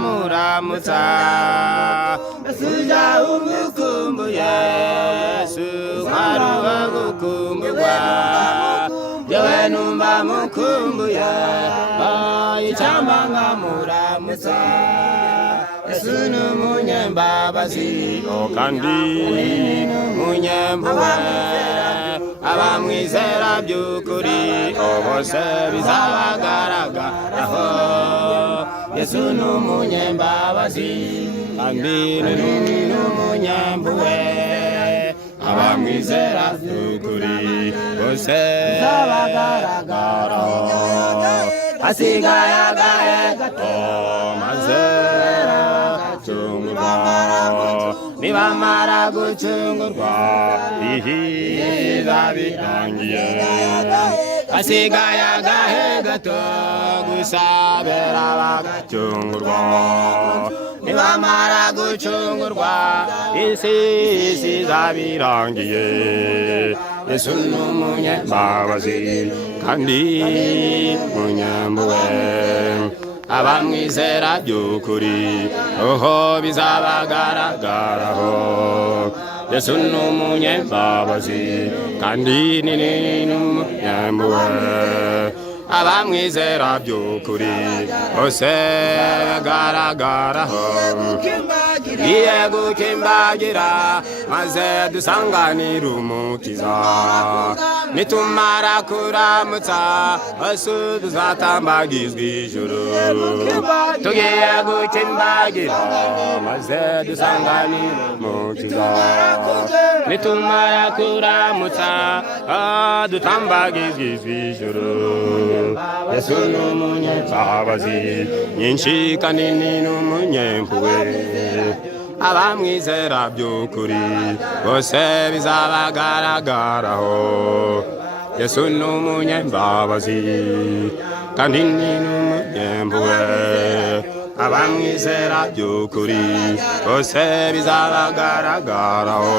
muramutsa suja umukumbuye suharuba gukumbirwa yewe numva mukumbuye icyamba nka muramutsa Yesu n'umunyembabazi kandi munyempuhwe abamwizera by'ukuri bose bizabagaragaraho Yesu n'umunyembabazi kandi n'umunyempuhwe abamwizera by'ukuri bose bizabagaragaraho hasigaye agahe gato maze nibamara gucungurwa ibiza birangiye hasigaye agahe gato gusa bera bagacungurwa nibamara gucungurwa isi izabirangiye Yesu n'umunyembabazi kandi munyempuhwe abamwizera by'ukuri bizabagaragaraho Yesu n'umunyembabazi kandi n'umunyempuhwe abamwizera by'ukuri bose bagaragaraho iye gukimbagira maze dusanganira umukiza nitumara kuramutsa Yesu tuzatambagizwa ijuru tugiye gukimbagira maze dusanganira umukiza nitumara kuramutsa dutambagizwa ijuru Yesu n'umunyembabazi nyinshi kandi n'umunyempuhwe abamwizera by'ukuri bose bizabagaragaraho Yesu n'umunyembabazi kandi n'umunyempuhwe abamwizera by'ukuri bose bizabagaragaraho